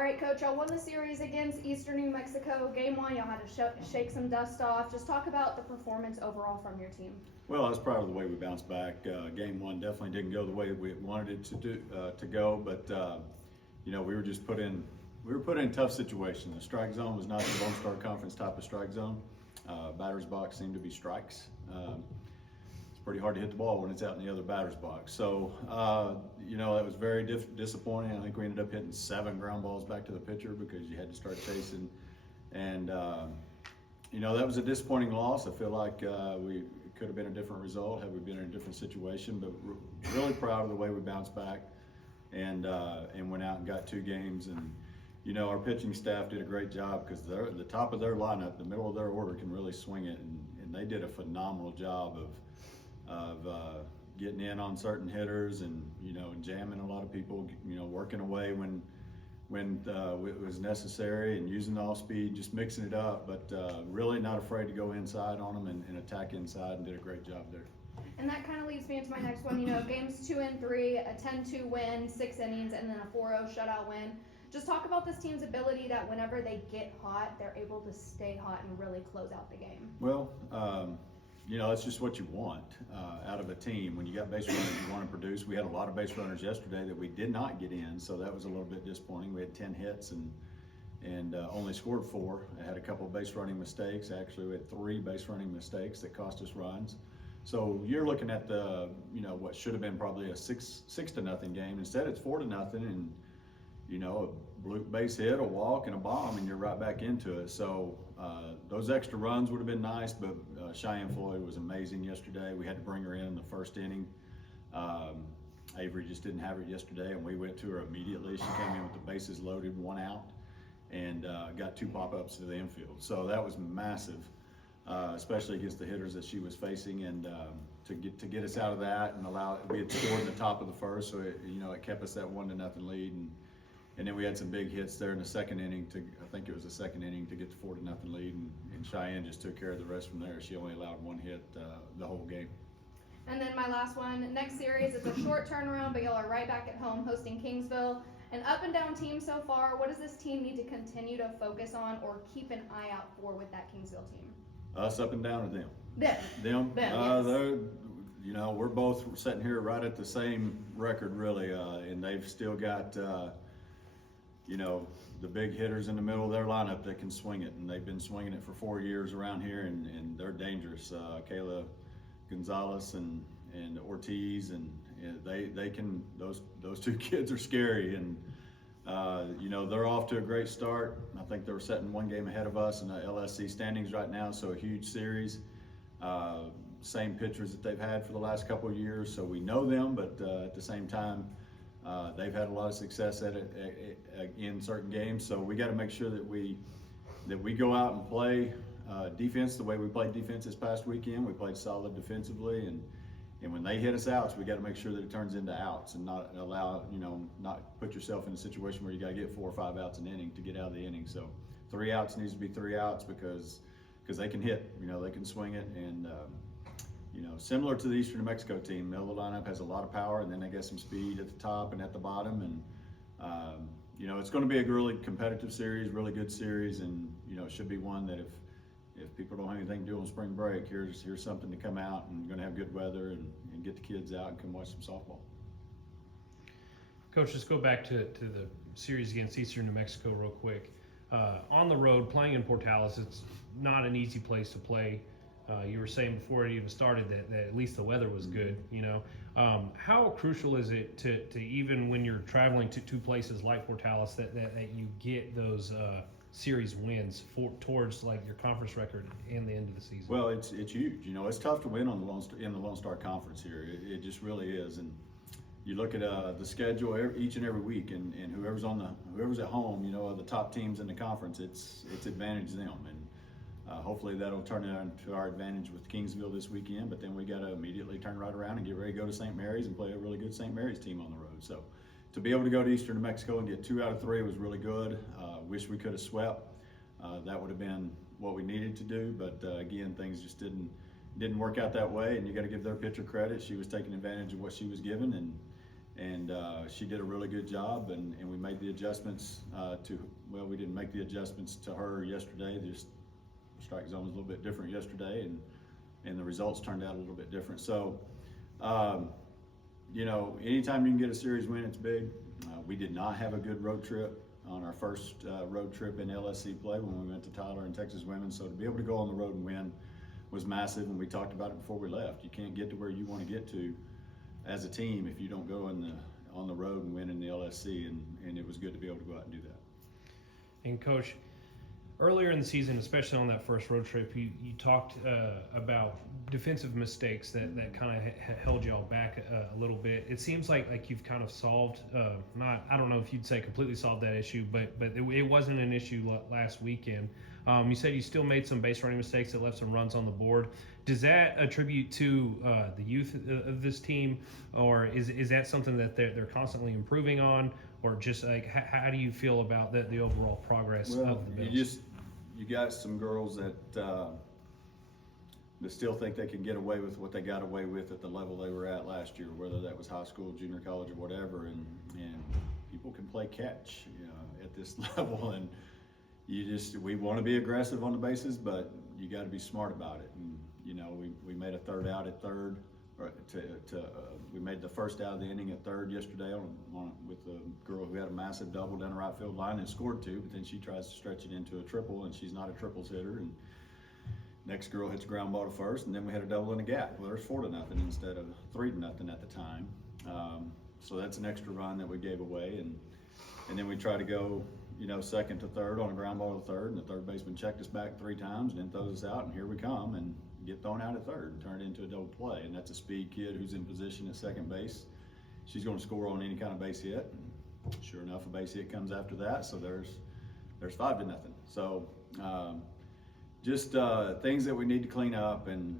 All right, Coach, y'all won the series against Eastern New Mexico. Game 1, y'all had to shake some dust off. Just talk about the performance overall from your team. Well, I was proud of the way we bounced back. Game 1 definitely didn't go the way we wanted it to go, but we were just put in tough situations. The strike zone was not the Lone Star Conference type of strike zone. Batter's box seemed to be strikes. It's pretty hard to hit the ball when it's out in the other batter's box. So, that was very disappointing. I think we ended up hitting 7 ground balls back to the pitcher because you had to start chasing. And, that was a disappointing loss. I feel like it could have been a different result had we been in a different situation, but really proud of the way we bounced back and went out and got 2 games. And, our pitching staff did a great job because they're at the top of their lineup, the middle of their order can really swing it. And they did a phenomenal job of getting in on certain hitters and jamming a lot of people, working away when it was necessary and using the off speed, just mixing it up, but really not afraid to go inside on them and attack inside, and did a great job there. And that kind of leads me into my next one. Games 2 and 3, a 10-2 win, 6 innings, and then a 4-0 shutout win. Just talk about this team's ability that whenever they get hot, they're able to stay hot and really close out the game. Well, that's just what you want out of a team. When you got base runners you want to produce. We had a lot of base runners yesterday that we did not get in, so that was a little bit disappointing. We had 10 hits and only scored 4. I had a couple of base running mistakes. Actually, we had 3 base running mistakes that cost us runs. So you're looking at what should have been probably a 6-0 game. Instead, it's 4-0, and a blue base hit, a walk, and a bomb, and you're right back into it. So those extra runs would have been nice, but Cheyenne Floyd was amazing yesterday. We had to bring her in the first inning. Avery just didn't have her yesterday, and we went to her immediately. She came in with the bases loaded, 1 out, and got 2 pop-ups to the infield. So that was massive, especially against the hitters that she was facing, and to get us out of that and we had scored in the top of the first, so it kept us that 1-0 lead. And then we had some big hits there in the second inning I think it was the second inning, to get the 4-0 lead, and Cheyenne just took care of the rest from there. She only allowed 1 hit the whole game. And then my last one, next series, it's a short turnaround, but y'all are right back at home hosting Kingsville. An up and down team so far. What does this team need to continue to focus on or keep an eye out for with that Kingsville team? Us up and down, or them? Them. Yes. We're both sitting here right at the same record, really, and they've still got the big hitters in the middle of their lineup that can swing it, and they've been swinging it for 4 years around here, and they're dangerous. Kayla Gonzalez and Ortiz, and they can. Those 2 kids are scary, and they're off to a great start. I think they're setting 1 game ahead of us in the LSC standings right now, so a huge series. Same pitchers that they've had for the last couple of years, so we know them, but at the same time, they've had a lot of success at it in certain games. So we got to make sure that we go out and play defense the way we played defense this past weekend. We played solid defensively, and when they hit us outs, we got to make sure that it turns into outs and not allow not put yourself in a situation where you got to get 4 or 5 outs an inning to get out of the inning. So 3 outs needs to be 3 outs because they can hit, they can swing it, and similar to the Eastern New Mexico team, the lineup has a lot of power, and then they got some speed at the top and at the bottom, and it's going to be a really competitive series, really good series, and it should be one that if people don't have anything to do on spring break, here's something to come out, and going to have good weather and get the kids out and come watch some softball. Coach, let's go back to the series against Eastern New Mexico real quick. On the road, playing in Portales, it's not an easy place to play. You were saying before it even started that at least the weather was good, How crucial is it to even when you're traveling to 2 places like Portales that you get those series wins towards like your conference record and the end of the season? Well, it's huge. It's tough to win in the Lone Star Conference here. It just really is. And you look at the schedule each and every week, and whoever's at home, of the top teams in the conference, it's advantage them. And hopefully that'll turn into our advantage with Kingsville this weekend, but then we got to immediately turn right around and get ready to go to St. Mary's and play a really good St. Mary's team on the road. So to be able to go to Eastern New Mexico and get 2 out of 3 was really good. Wish we could have swept. That would have been what we needed to do, but again, things just didn't work out that way, and you got to give their pitcher credit. She was taking advantage of what she was given, and she did a really good job, and we made the adjustments we didn't make the adjustments to her yesterday. Just strike zone was a little bit different yesterday, and the results turned out a little bit different. So, anytime you can get a series win, it's big. We did not have a good road trip on our first road trip in LSC play when we went to Tyler and Texas Women. So to be able to go on the road and win was massive, and we talked about it before we left. You can't get to where you want to get to as a team if you don't go on the road and win in the LSC, and it was good to be able to go out and do that. And Coach, earlier in the season, especially on that first road trip, you talked about defensive mistakes that kind of held y'all back a little bit. It seems like you've kind of solved, I don't know if you'd say completely solved that issue, but it wasn't an issue last weekend. You said you still made some base running mistakes that left some runs on the board. Does that attribute to the youth of this team, or is that something that they're constantly improving on, or just like how do you feel about the overall progress of the Bills? You got some girls that still think they can get away with what they got away with at the level they were at last year, whether that was high school, junior college, or whatever, and people can play catch, at this level, and we want to be aggressive on the bases, but you got to be smart about it. And we made a third out at third, we made the first out of the inning at third yesterday with a girl who had a massive double down the right field line and scored two, but then she tries to stretch it into a triple, and she's not a triples hitter. And next girl hits a ground ball to first, and then we had a double in a gap. Well, there's 4-0 instead of 3-0 at the time. So that's an extra run that we gave away, and then we try to go, second to third on a ground ball to third, and the third baseman checked us back 3 times and then throws us out, and here we come and get thrown out at third and turn it into a double play. And that's a speed kid who's in position at second base. She's going to score on any kind of base hit. And sure enough, a base hit comes after that, so there's 5-0. So just things that we need to clean up, and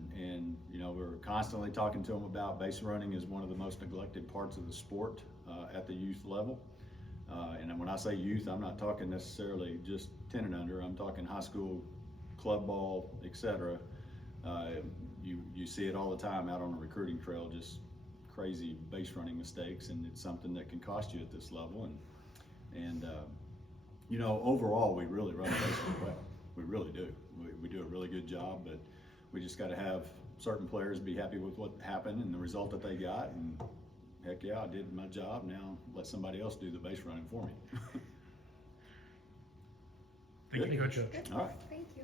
we're constantly talking to them about base running is one of the most neglected parts of the sport at the youth level. And when I say youth, I'm not talking necessarily just 10 and under. I'm talking high school, club ball, etc. You see it all the time out on the recruiting trail, just crazy base running mistakes, and it's something that can cost you at this level. And overall, we really run the bases well. We really do. We do a really good job, but we just got to have certain players be happy with what happened and the result that they got. And heck yeah, I did my job. Now let somebody else do the base running for me. Thank you, Coach. Good. All right. Thank you.